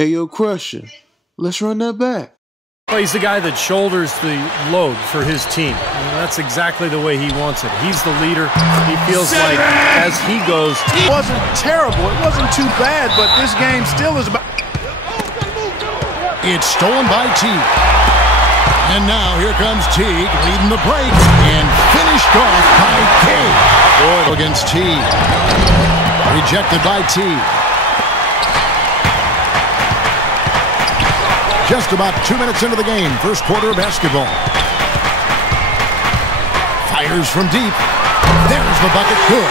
Hey, yo, Crusher, let's run that back. Well, he's the guy that shoulders the load for his team. That's exactly the way he wants it. He's the leader. He feels like as he goes. It wasn't terrible. It wasn't too bad, but this game still is about. It's stolen by Teague. And now here comes Teague leading the break and finished off by Cade. Good against Teague. Rejected by Teague. Just about 2 minutes into the game, first quarter of basketball. Fires from deep. There's the bucket. Good.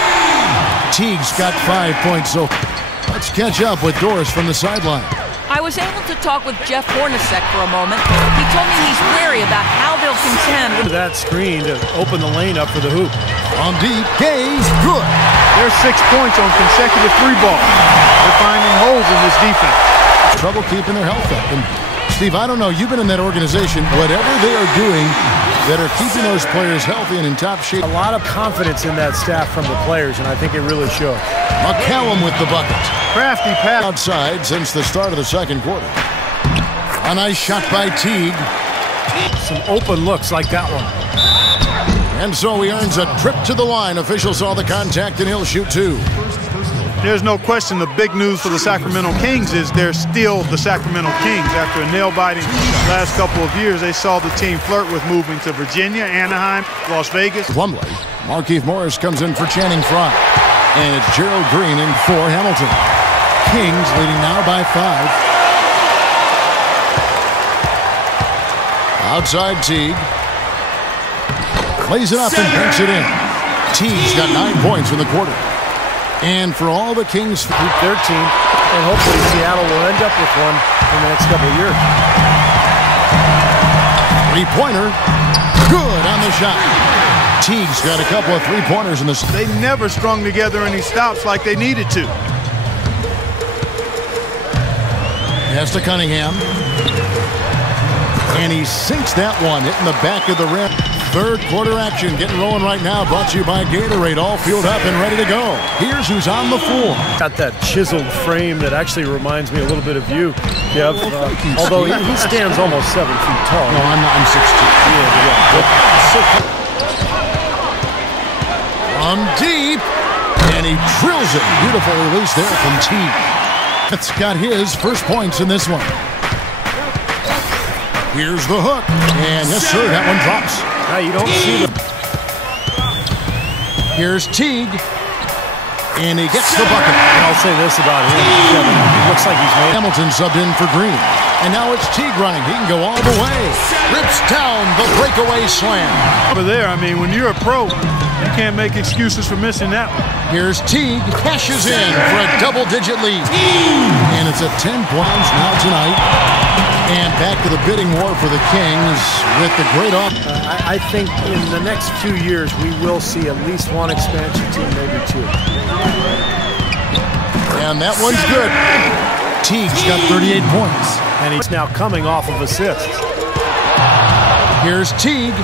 Teague's got 5 points, so let's catch up with Doris from the sideline. I was able to talk with Jeff Hornacek for a moment. He told me he's wary about how they'll contend with that screen to open the lane up for the hoop. On deep, Gaze, good. There's 6 points on consecutive three balls. They're finding holes in this defense. Trouble keeping their health up. And Steve, I don't know, you've been in that organization. Whatever they are doing that are keeping those players healthy and in top shape. A lot of confidence in that staff from the players, and I think it really shows. McCallum with the bucket. Crafty pass. Outside since the start of the second quarter. A nice shot by Teague. Some open looks like that one. And so he earns a trip to the line. Official saw the contact, and he'll shoot two. There's no question the big news for the Sacramento Kings is they're still the Sacramento Kings. After a nail-biting last couple of years, they saw the team flirt with moving to Virginia, Anaheim, Las Vegas. Plumlee. Markieff Morris comes in for Channing Frye. And it's Gerald Green in for Hamilton. Kings leading now by 5. Outside Teague. Plays it up and banks it in. Teague's got 9 points in the quarter. And for all the Kings, keep their team, and hopefully Seattle will end up with one in the next couple of years. Three-pointer, good on the shot. Teague's got a couple of three-pointers in this. They never strung together any stops like they needed to. Pass to Cunningham. And he sinks that one, hitting the back of the rim. Third quarter action getting rolling right now, brought to you by Gatorade, all fueled up and ready to go. Here's who's on the floor. Got that chiseled frame that actually reminds me a little bit of you, Kev. Although he stands almost 7 feet tall. No, I'm 6'2". From deep, and he drills it. Beautiful release there from Teague. That's got his first points in this one. Here's the hook, and yes sir, that one drops. Now you don't see them. Here's Teague, and he gets the bucket. And I'll say this about him, Kevin. It looks like he's made. Hamilton subbed in for Green, and now it's Teague running. He can go all the way. Rips down the breakaway slam. Over there, I mean, when you're a pro, you can't make excuses for missing that one. Here's Teague, cashes in for a double-digit lead, and it's at 10 points now tonight. And back to the bidding war for the Kings with the great off. I think in the next few years we will see at least one expansion team, maybe two. And that one's good. Teague's got 38 points. And he's now coming off of assists. Here's Teague.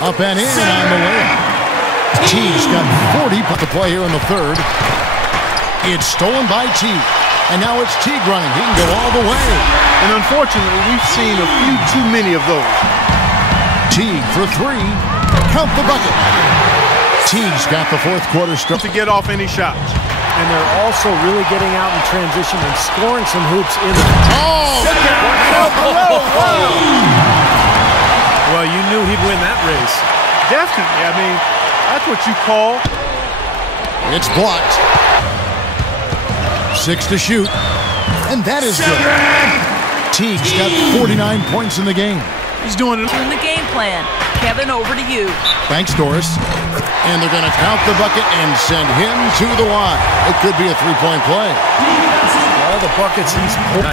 Up and in on the layup. Teague's got 40 to play here in the third. It's stolen by Teague. And now it's Teague running. He can go all the way. And unfortunately, we've seen a few too many of those. Teague for three. Count the bucket. Teague's got the fourth quarter start. To get off any shots. And they're also really getting out in transition and scoring some hoops in the... Oh! Well, you knew he'd win that race. Definitely. I mean, that's what you call... It's blocked. 6 to shoot. And that is good. Teague's got 49 points in the game. He's doing it. in the game plan. Kevin, over to you. Thanks, Doris. And they're going to count the bucket and send him to the line. It could be a three-point play. All the buckets he's pulled.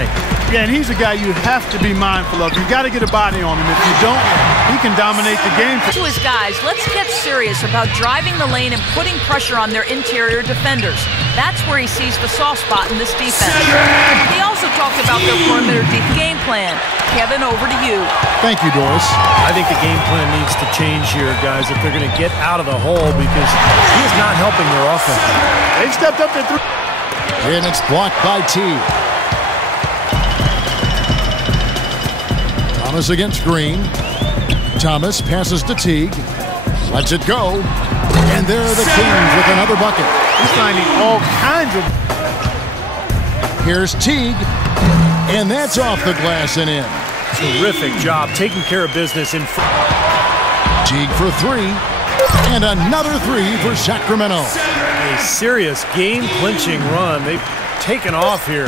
Yeah, and he's a guy you have to be mindful of. You got to get a body on him. If you don't, he can dominate the game. To his guys, let's get serious about driving the lane and putting pressure on their interior defenders. That's where he sees the soft spot in this defense. He also talked about their perimeter game plan. Kevin, over to you. Thank you, Doris. I think the game plan needs to change here, guys, if they're going to get out of the hole, because he is not helping their offense. They've stepped up their three. And it's blocked by T. Thomas against Green. Thomas passes to Teague. Lets it go. And there are the Kings with another bucket. He's finding all kinds of... Here's Teague. And that's off the glass and in. Terrific job taking care of business in front. Teague for three. And another three for Sacramento. A serious game-clinching run. They've taken off here.